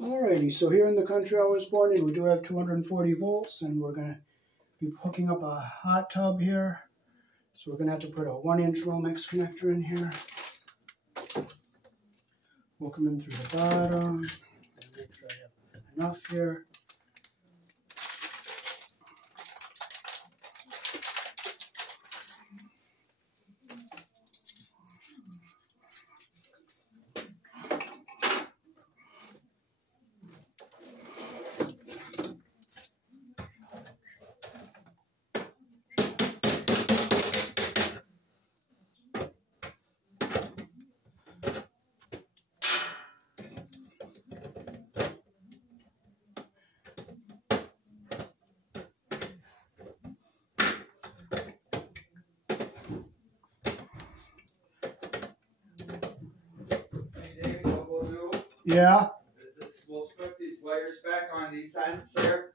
Alrighty, so here in the country I was born in, we do have 240 volts, and we're going to be hooking up a hot tub here. So we're going to have to put a 1-inch Romex connector in here. Hook them in through the bottom. Make sure I have enough here. Yeah. We'll strip these wires back on these ends there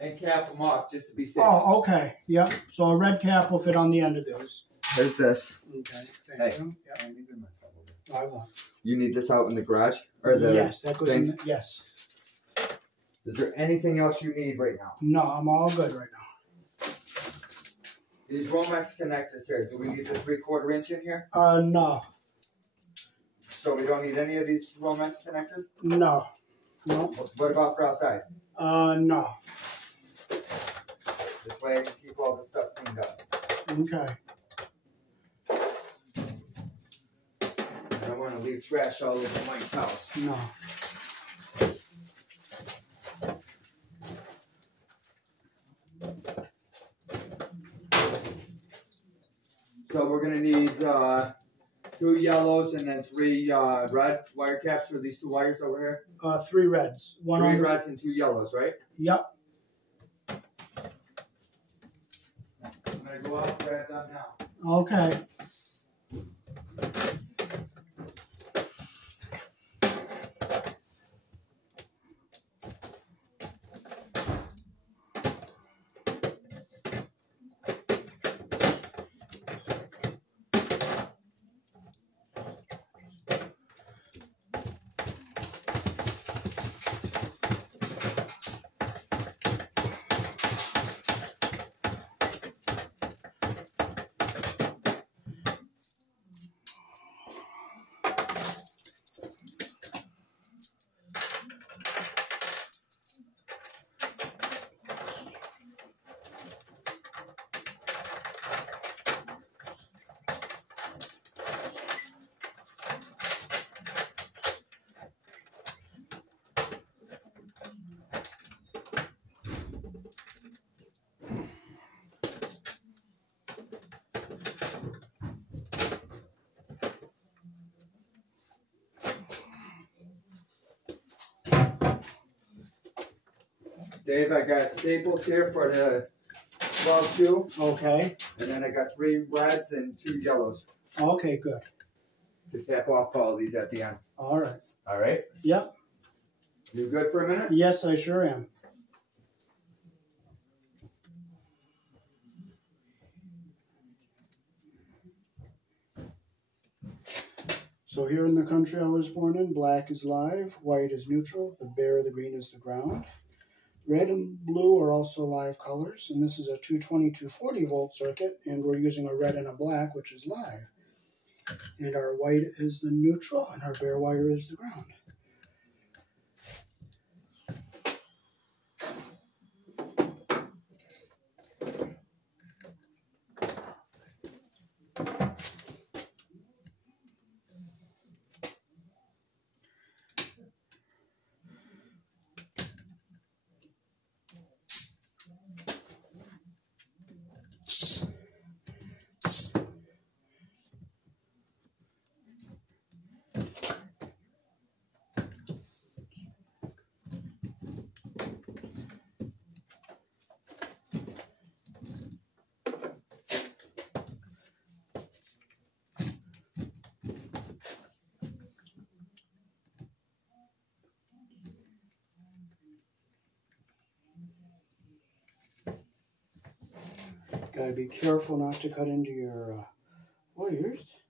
and cap them off just to be safe. Oh, okay. Yep. So a red cap will fit on the end of those. There's this. Okay. Thank you. Yep. I won't. You need this out in the garage? Or the yes, that goes in the, yes. Is there anything else you need right now? No, I'm all good right now. These Romex connectors here, do we need the 3/4 inch in here? No. So we don't need any of these Romex connectors? No. No. What about for outside? No. This way I can keep all this stuff cleaned up. Okay. I don't want to leave trash all over Mike's house. No. So we're going to need 2 yellows and then 3 red wire caps for these 2 wires over here? 3 reds. 3 reds and 2 yellows, right? Yep. I'm going to go out and grab them now. Okay. Dave, I got staples here for the 12-2. Okay. And then I got 3 reds and 2 yellows. Okay, good. To cap off all of these at the end. All right. All right? Yep. You good for a minute? Yes, I sure am. So here in the country I was born in, black is live, white is neutral, the bare, the green is the ground. Red and blue are also live colors, and this is a 220/240 volt circuit, and we're using a red and a black, which is live. And our white is the neutral, and our bare wire is the ground. Gotta be careful not to cut into your wires.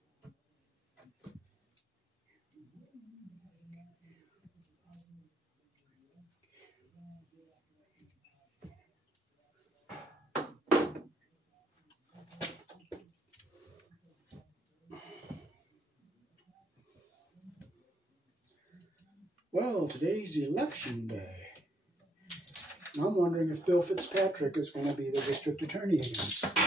Well, today's election day. And I'm wondering if Bill Fitzpatrick is going to be the district attorney again.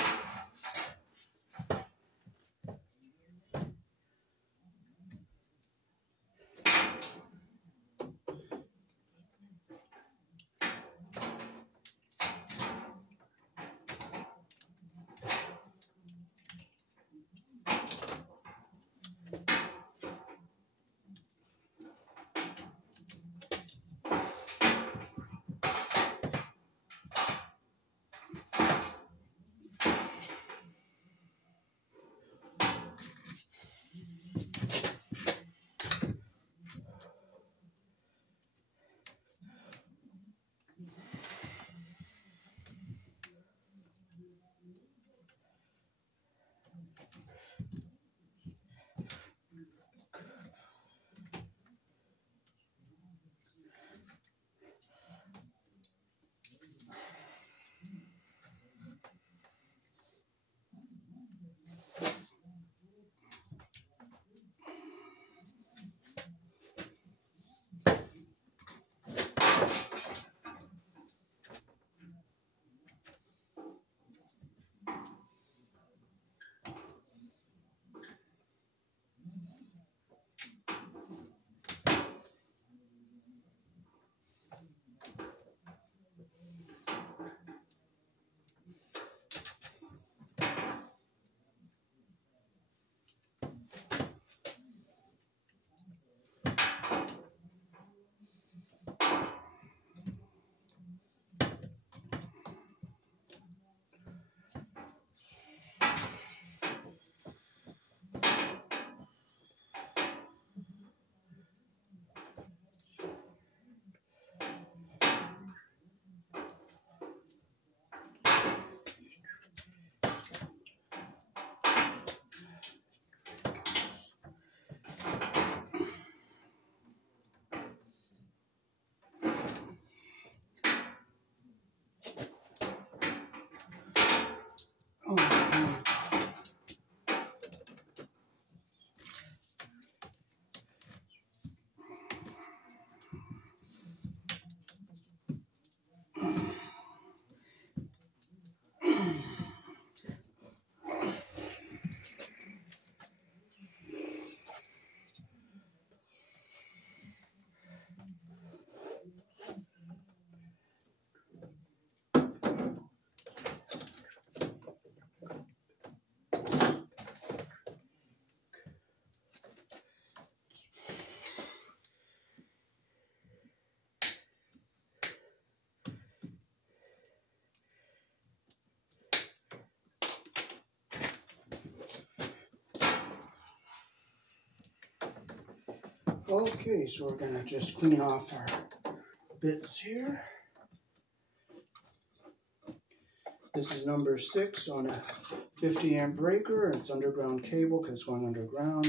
Okay, so we're going to just clean off our bits here. This is number 6 on a 50 amp breaker, and it's underground cable because it's going underground.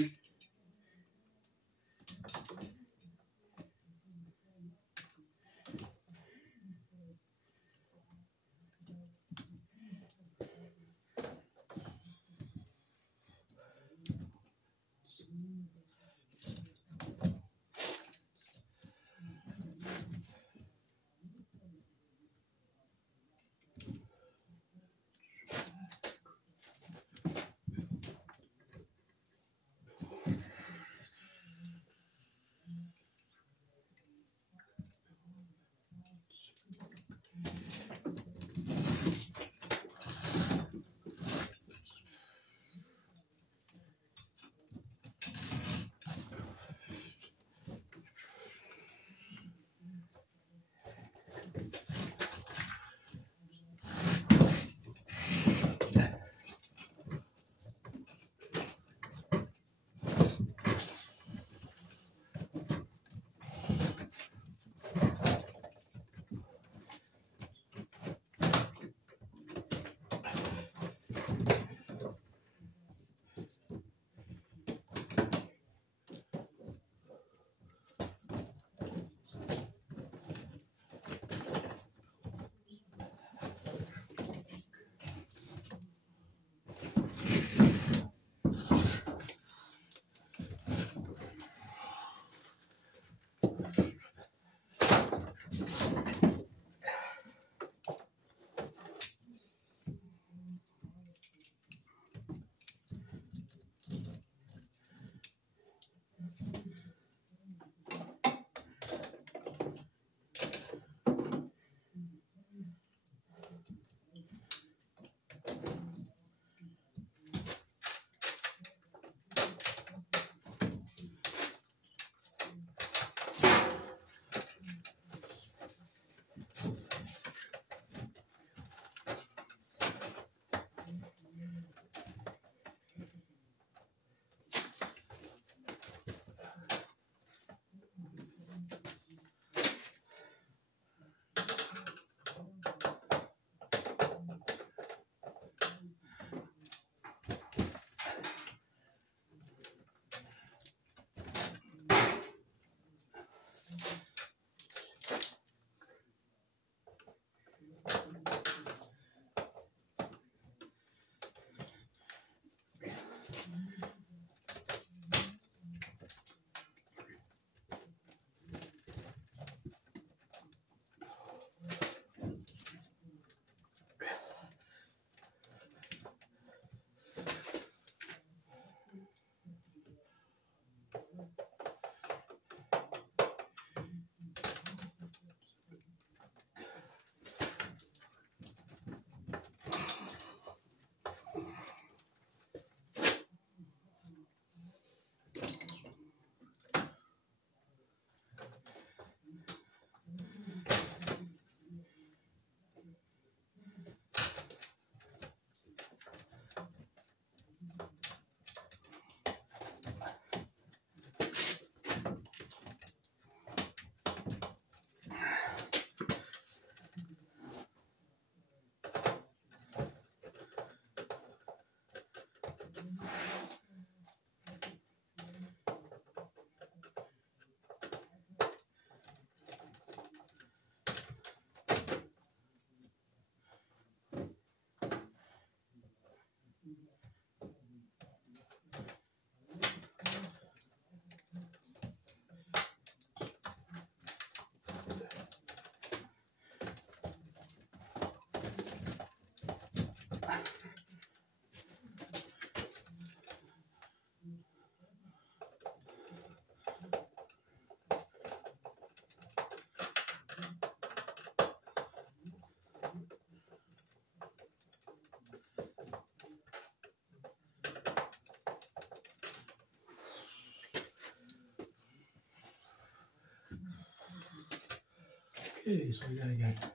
Okay, so we gotta get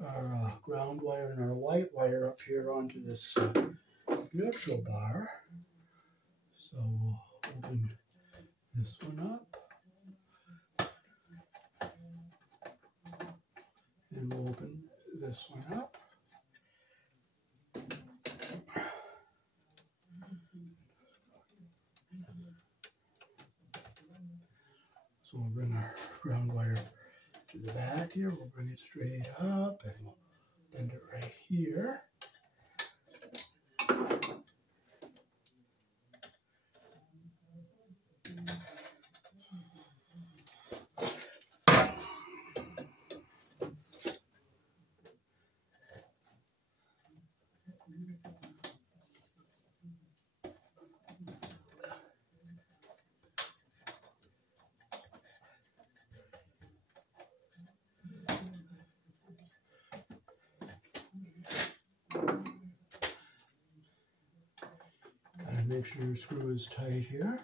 our ground wire and our white wire up here onto this neutral bar. So we'll open this one up. And we'll open this one up. So we'll bring our ground wire to the back here. We'll bring it straight up and we'll bend it right here. Gotta make sure your screw is tight here.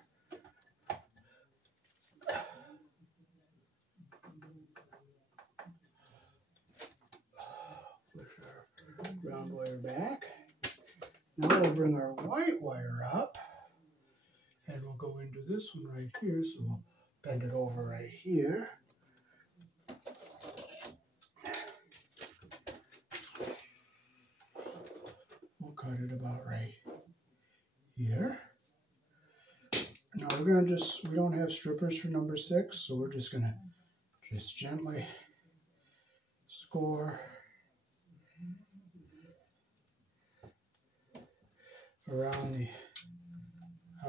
Push our ground wire back. Now we'll bring our white wire up and we'll go into this one right here. So we'll bend it over right here. We'll cut it about right here. Now we're gonna we don't have strippers for number 6, so we're just gonna gently score around the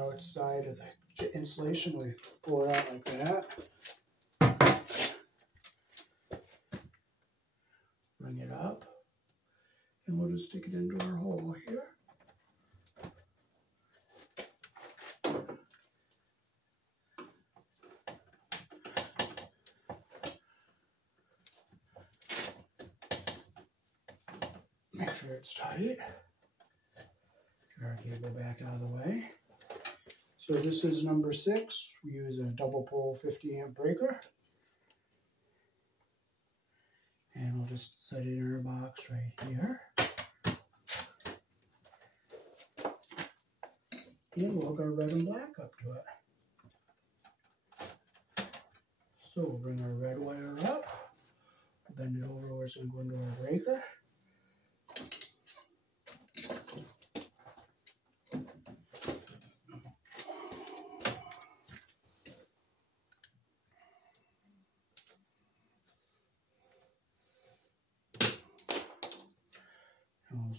outside of the insulation. We pull it out like that. Bring it up, and we'll just stick it into our hole here. Make sure it's tight. Get our cable back out of the way. So this is number 6. We use a double pole 50 amp breaker. And we'll just set it in our box right here. And we'll hook our red and black up to it. So we'll bring our red wire up, bend it over where it's going to go into our breaker.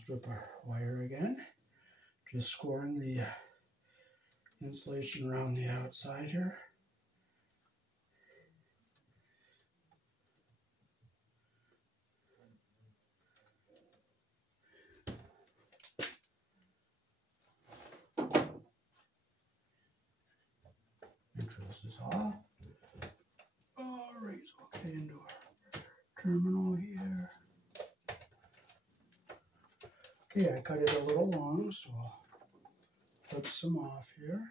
strip our wire again, just scoring the insulation around the outside here. This is off. Alright, so we'll get into our terminal here. Okay, I cut it a little long, so I'll clip some off here.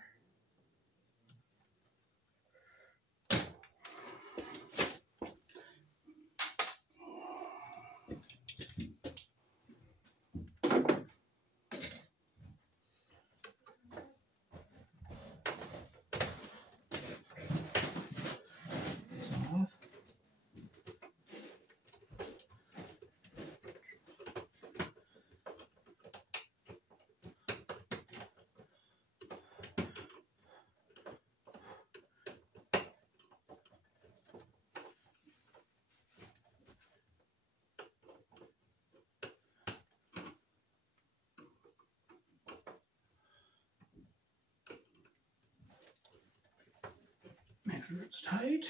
Make sure it's tight.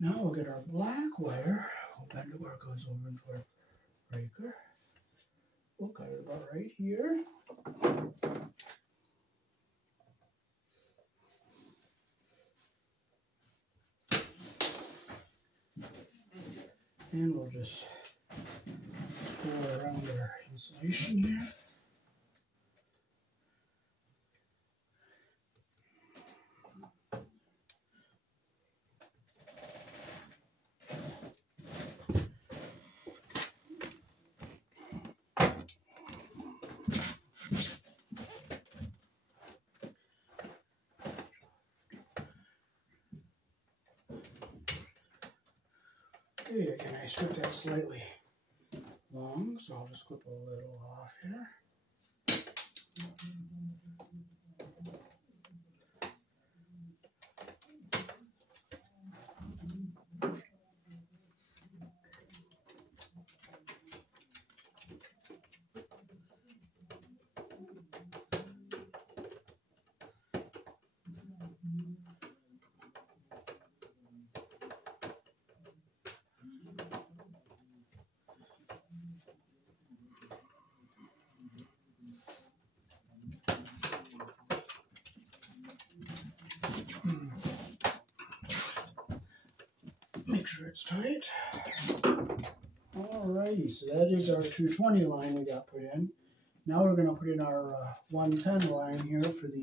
Now we'll get our black wire. We'll bend it where it goes over into our breaker. We'll cut it about right here. And we'll just go around our insulation here. Okay, again, I stripped that slightly long, so I'll just clip a little off here. Make sure it's tight. Alrighty, so that is our 220 line we got put in. Now we're going to put in our 110 line here for the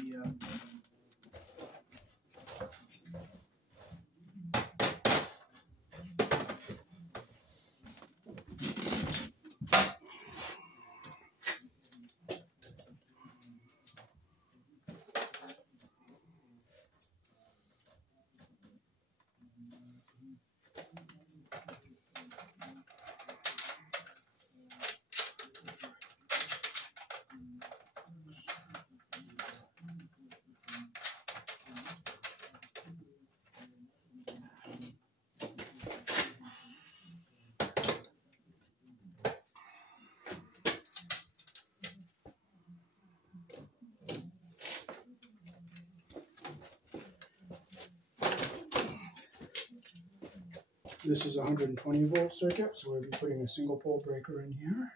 This is a 120 volt circuit, so we'll be putting a single pole breaker in here.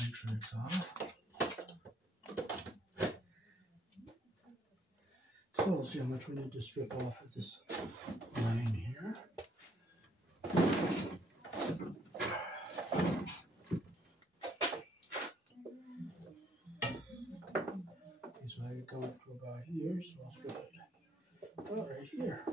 Make sure it's off. So we'll see how much we need to strip off of this line here. Okay, so I go up to about here, so I'll strip it about right here.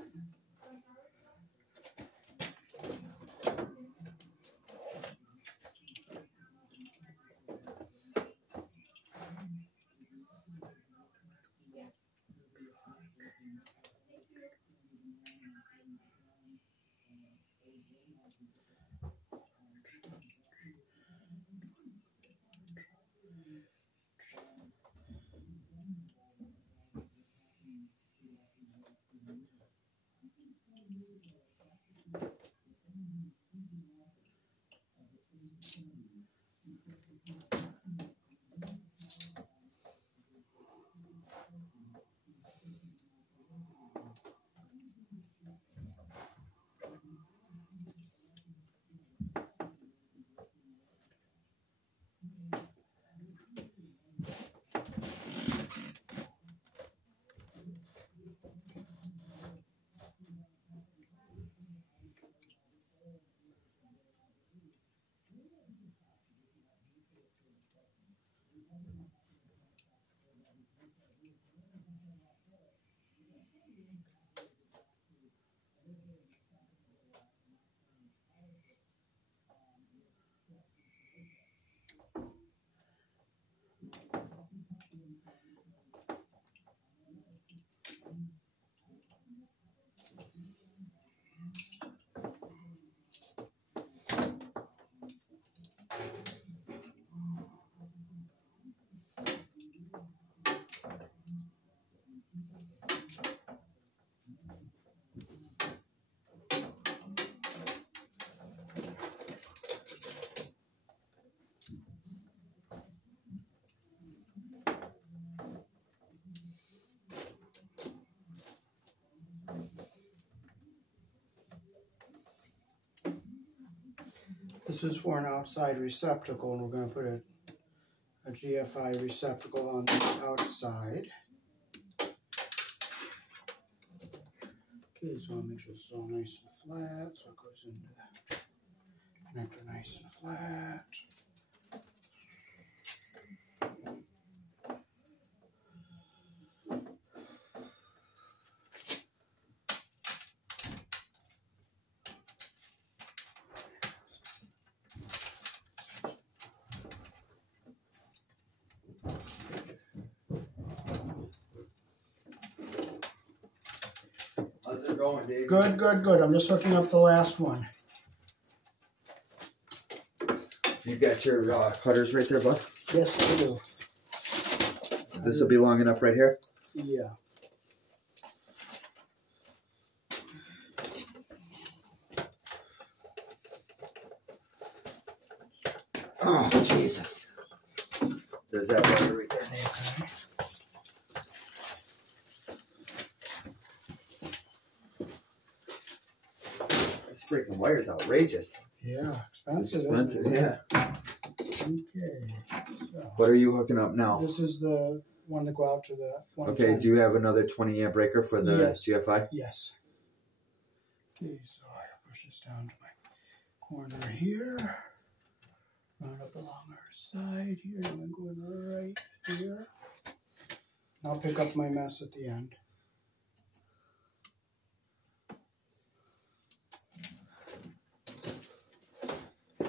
This is for an outside receptacle, and we're going to put a GFI receptacle on the outside. Okay, so I'll make sure it's all nice and flat, so it goes into the connector nice and flat. How's it going, Dave? Good, good, good. I'm just hooking up the last one. You got your cutters right there, bud? Yes, I do. This will be long enough right here? Yeah. Oh, Jesus. There's that wire right there, Dave. This freaking wire's outrageous. Yeah, expensive. Expensive, yeah. Okay. So, What are you hooking up now? this is the one to go out to the 110. Okay, do you have another 20 amp breaker for the Yes. GFI? Yes. Okay, so I push this down to my corner here. Run it up along our side here, and then go in right here. I'll pick up my mess at the end.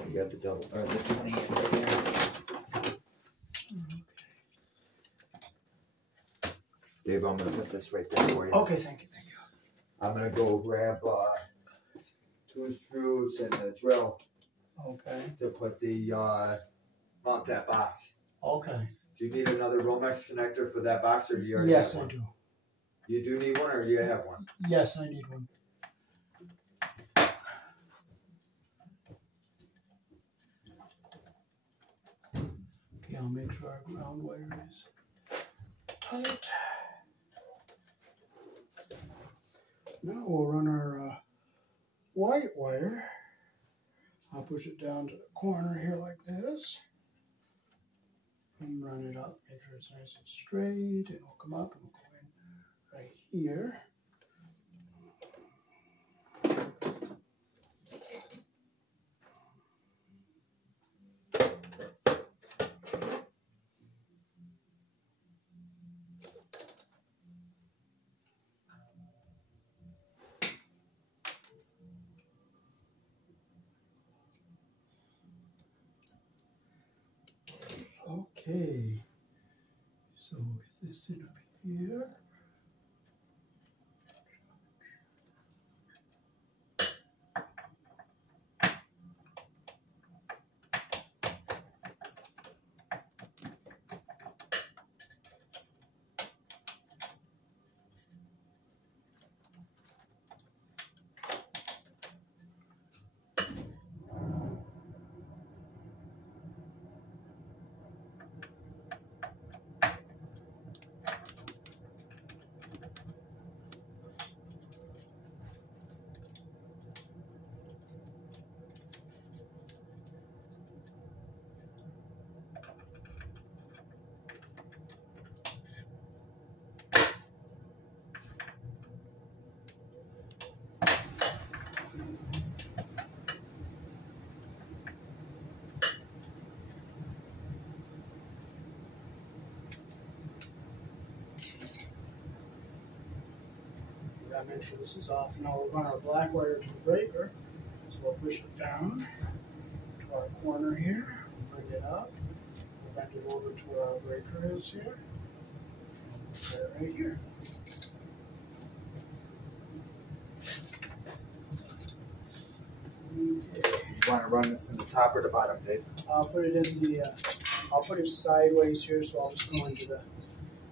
You got the double or the 20 amp right there. Dave, I'm gonna put this right there for you. Okay, thank you, thank you. I'm gonna go grab 2 screws and a drill Okay. to put the mount that box. Okay. Do you need another Romex connector for that box, or do you already Yes, have I one? do. You do need one, or do you have one? Yes, I need one. Okay, I'll make sure our ground wire is tight. Now we'll run our white wire. I'll push it down to the corner here like this. And run it up, make sure it's nice and straight, and we'll come up and we'll go in right here. Okay, so we'll get this in up here. Make sure this is off. Now we'll run our black wire to the breaker. So we'll push it down to our corner here. We'll bring it up. We'll bend it over to where our breaker is here. And we'll put it right here. Okay. You want to run this in the top or the bottom, Dave? I'll put it in the. I'll put it sideways here, so I'll just go into the.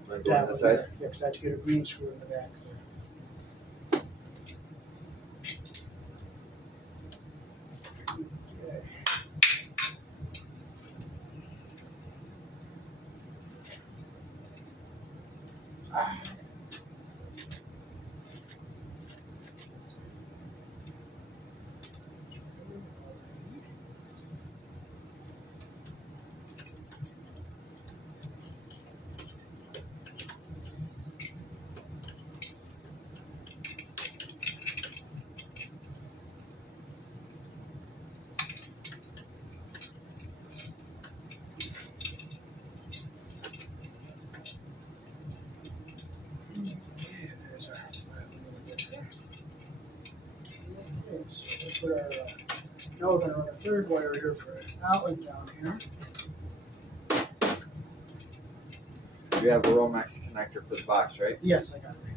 Like go on the side? Yeah, because I have to get a green screw in the back there. Okay. put our, now we're going to run a third wire here for an outlet down here. You have a Romex connector for the box, right? Yes, I got it here.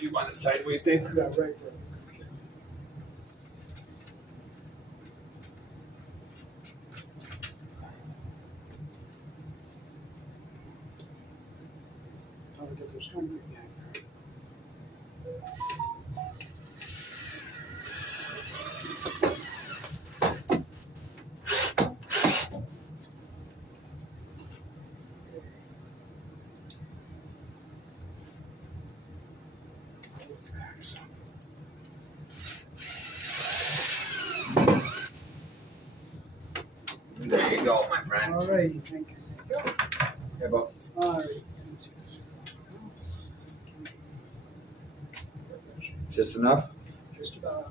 You want it sideways, Dave? Yeah, right there. How to get those concrete down there. There you go, my friend. All righty, thank you. Hey, Bob. All right. Just enough? Just about.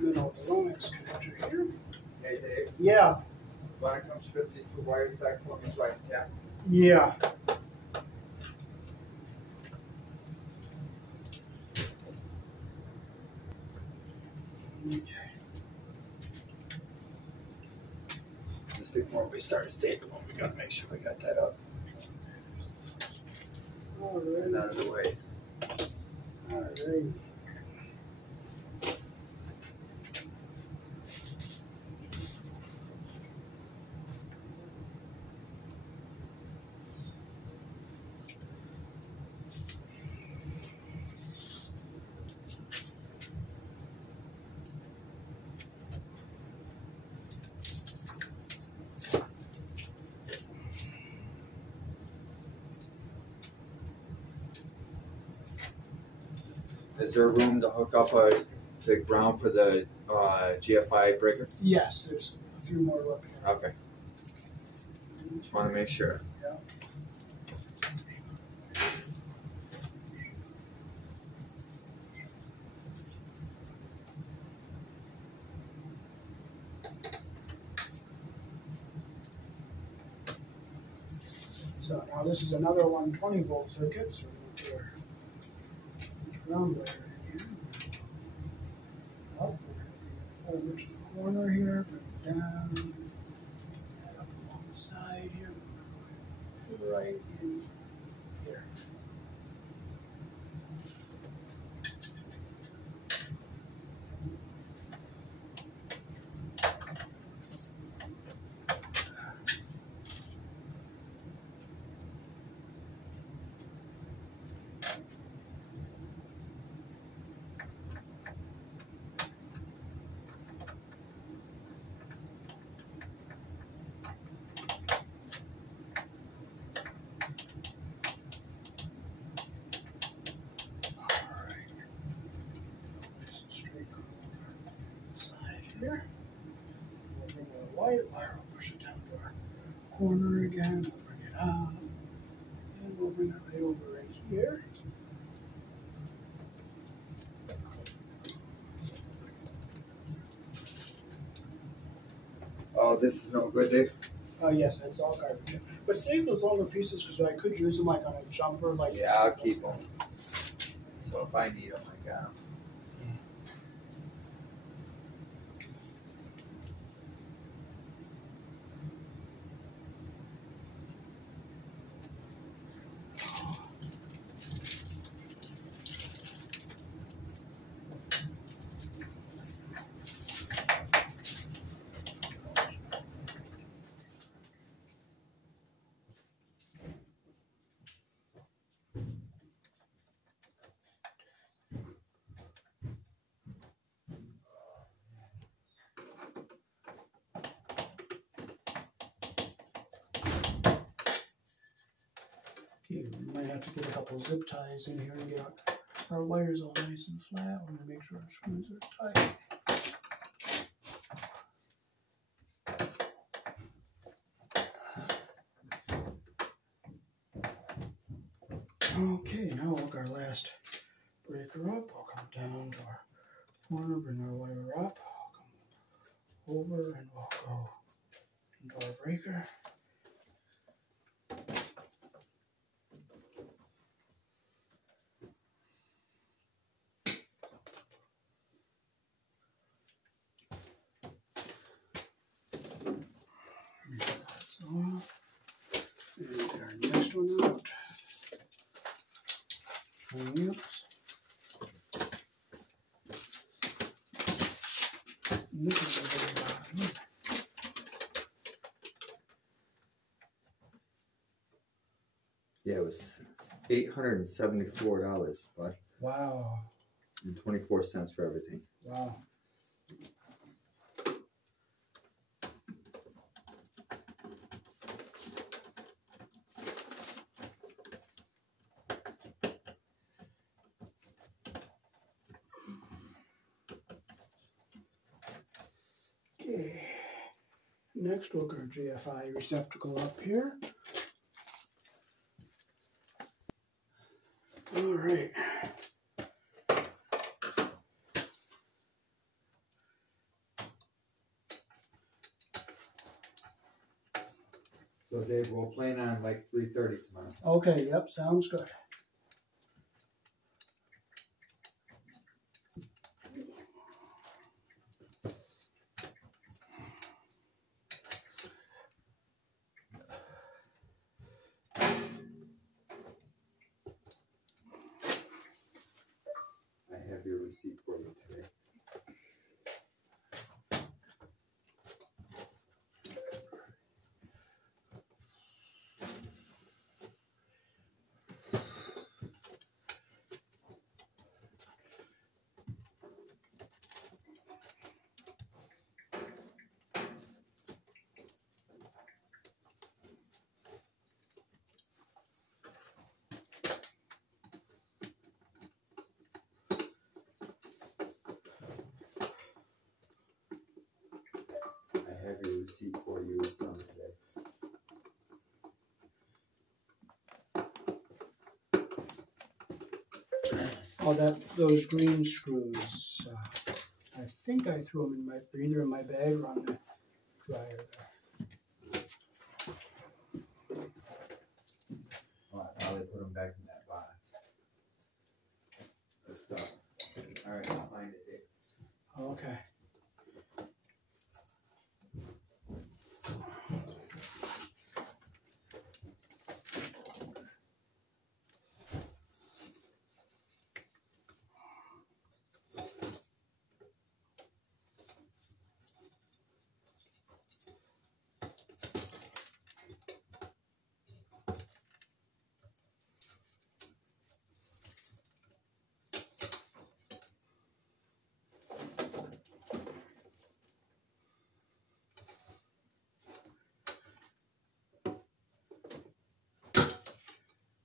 Middle of the Romex connector here. Hey, Dave. Yeah. Want to come strip these 2 wires back for me so I can tap? Yeah. Okay. Just before we start stapling, we got to make sure we got that up All and right. out of the way. All right. Is there room to hook up to ground for the GFI breaker? Yes, there's a few more up here. Okay. Just want to make sure. Yeah. So now this is another 120 volt circuit, so we're going to put our ground wire in here. Up, we're going to over to the corner here, bring it down, and up along the side here, we're going right in here. Here. We'll bring the white wire, we'll push it down to our corner again, we'll bring it up, and we'll bring it right over right here. Oh, this is no good, Dave? Yes, that's all garbage. But save those longer pieces because I could use them like on a jumper. Like Yeah, I'll keep them. So if I need them, I got them. have to get a couple zip ties in here and get our wires all nice and flat. We're going to make sure our screws are tight. Okay, now we'll hook our last breaker up. We'll come down to our corner, bring our wire up, come over, and we'll go into our breaker. And our next one out. Oops. And this is the very bottom. Yeah, it was $874, but Wow. and 24 cents for everything. Wow. Okay. Next, we'll hook our GFI receptacle up here. All right. So Dave, we'll plan on like 3:30 tomorrow. Okay, yep, sounds good. I have your receipt for you today. I have your receipt for you from today. Oh, those green screws. I think I threw them in either in my bag or on the dryer there. Alright, now they put them back in that box. Good stuff. Alright, I'll find it, Dave. Okay.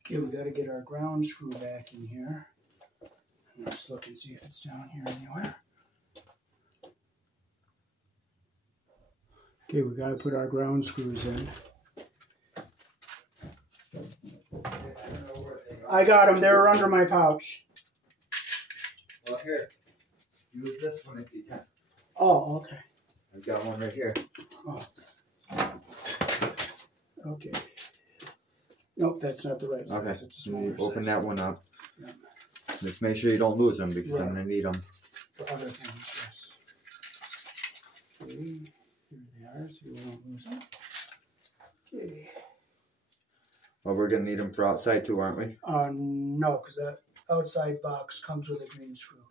Okay, we got to get our ground screw back in here. Let's look and see if it's down here anywhere. Okay, we got to put our ground screws in. I got them. They were under my pouch. Well, here. Use this one if you can. Oh, okay. I've got one right here. Oh. Okay. Nope, that's not the right size. Okay, it's a smaller open size. that one up. Yeah. Just make sure you don't lose them because I'm Right. going to need them. For other things, yes. Okay, here they are, so you won't lose them. Okay. Well, we're going to need them for outside too, aren't we? No, because that outside box comes with a green screw.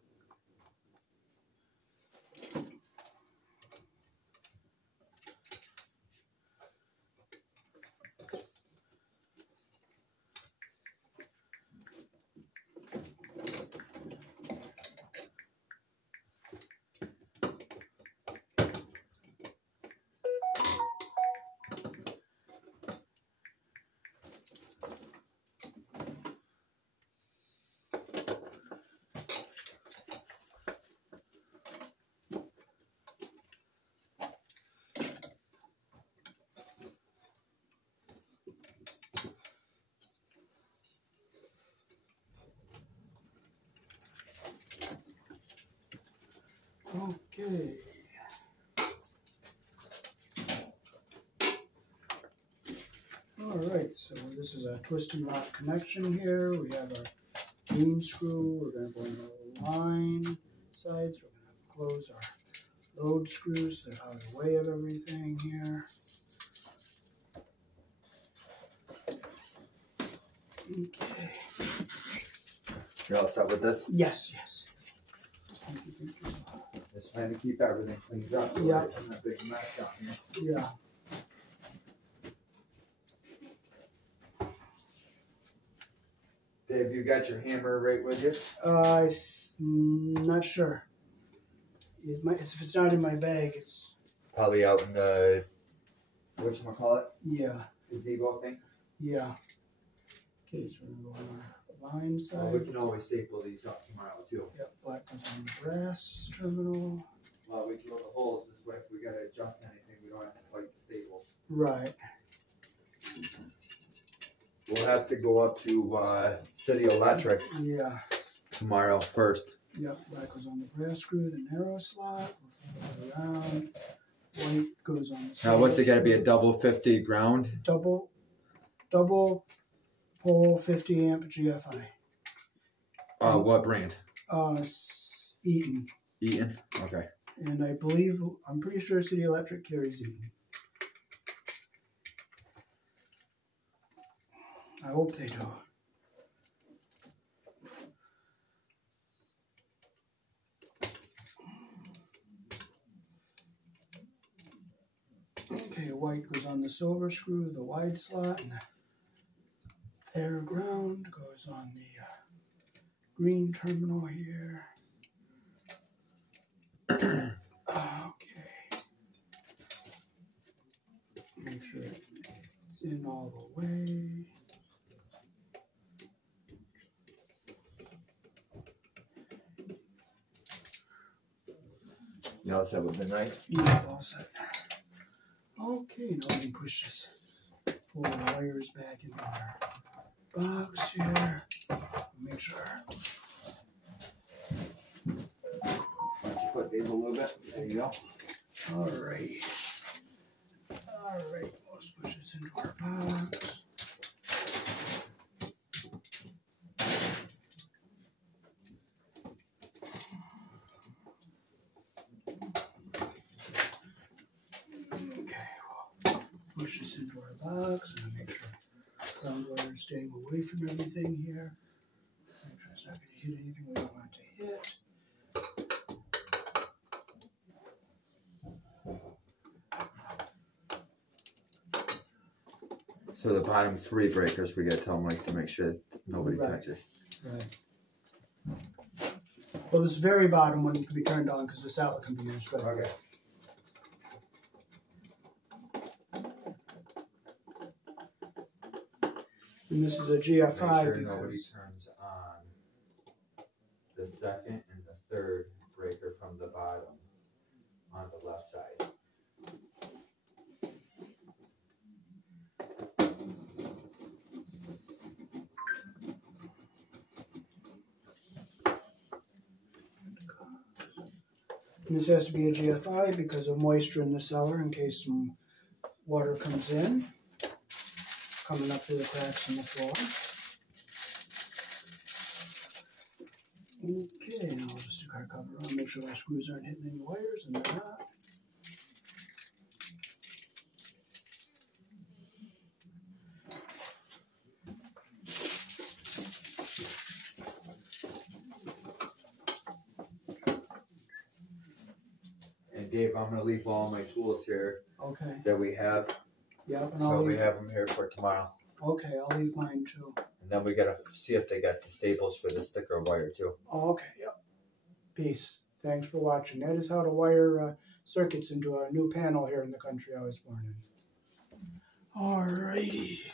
Okay. Alright, so this is a twist and lock connection here. We have our green screw. We're going to go in the line sides. We're going to close our load screws. They're out of the way of everything here. Okay. You're all set with this? Yes, yes. Just trying to keep everything cleaned up. Yeah. It's a big mess down here. Yeah. Dave, you got your hammer right with you? I'm not sure. It might, if it's not in my bag, it's... Probably out in the... whatchamacallit? Yeah. Gazebo thing? Yeah. Okay, so we're going to go on our line side. Well, we can always staple these up tomorrow, too. Yep, black one's on the brass terminal. Well, we drill the holes this way. If we got to adjust anything, we don't have to fight the staples. Right. We'll have to go up to City Electric Yeah. tomorrow first. Yep, black goes on the brass screw, the narrow slot. We'll flip it around. White goes on the... Now, what's it got to be, a double 50 ground? Double pole 50 amp GFI. What brand? Eaton. Eaton? Okay. And I'm pretty sure City Electric carries Eaton. I hope they do. Okay, white goes on the silver screw, the wide slot, and the air ground goes on the green terminal here. Okay. Make sure it's in all the way. You all set with the knife? Yeah, all set. Okay, now we can push this. Pull the wires back into our box here. Make sure. Watch your foot, Dave, a little bit. There you go. Alright. Alright, let's push this into our box. Push this into our box and make sure ground wire is staying away from everything here. Make sure it's not going to hit anything we don't want it to hit. So the bottom 3 breakers, we got to tell Mike to make sure nobody touches. Right. Well, this very bottom one can be turned on because this outlet can be used right away. Okay. And this is a GFI. Make sure nobody turns on the second and the third breaker from the bottom on the left side. And this has to be a GFI because of moisture in the cellar in case some water comes in, coming up through the cracks in the floor. Okay, now we'll just stick our cover on, make sure our screws aren't hitting any wires, and they're not. And Dave, I'm going to leave all my tools here Okay. that we have. Yep, and So I'll we leave. have them here for tomorrow. Okay, I'll leave mine too. And then we got to see if they got the staples for the sticker wire too. Okay, yep. Peace. Thanks for watching. That is how to wire circuits into a new panel here in the country I was born in. Alrighty.